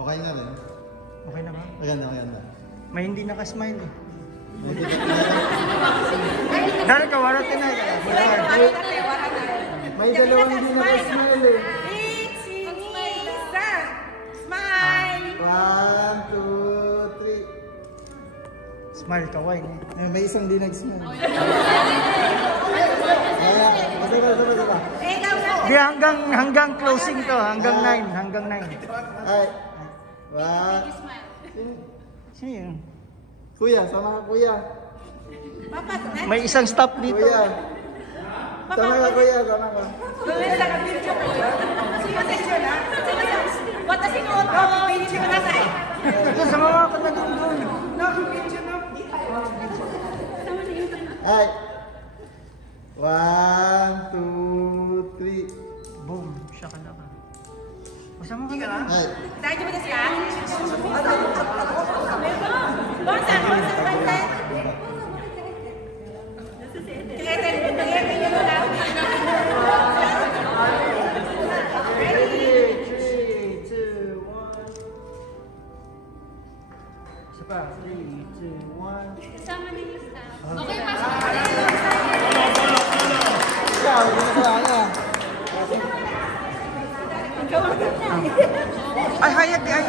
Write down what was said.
Okay na rin. Okay na ba? Maganda, maganda. May hindi nakasmile eh. Dahil ka, wala tinay ka. May dalawang hindi nakasmile eh. Smile! 1, 2, 3. Smile ka, wine eh. May isang di nag-smile. Diba? Di hanggang closing to, hanggang 9, hanggang 9. Ay. 1. Sino yun? Kuya, sama ka kuya. May isang stop dito. Kuya. Sama ka kuya, sama ka. What does he know about video na tayo? Sama ka na doon. Ay. 1, 2, 3. Boom, siya ka na ka. Masama ka na. Ay. Tayo ba na siya? Bonsan, bonsan. Kasama na yung staff. Okay, pasok. Ikaw, hindi na kailangan. Ay, hayag di ay.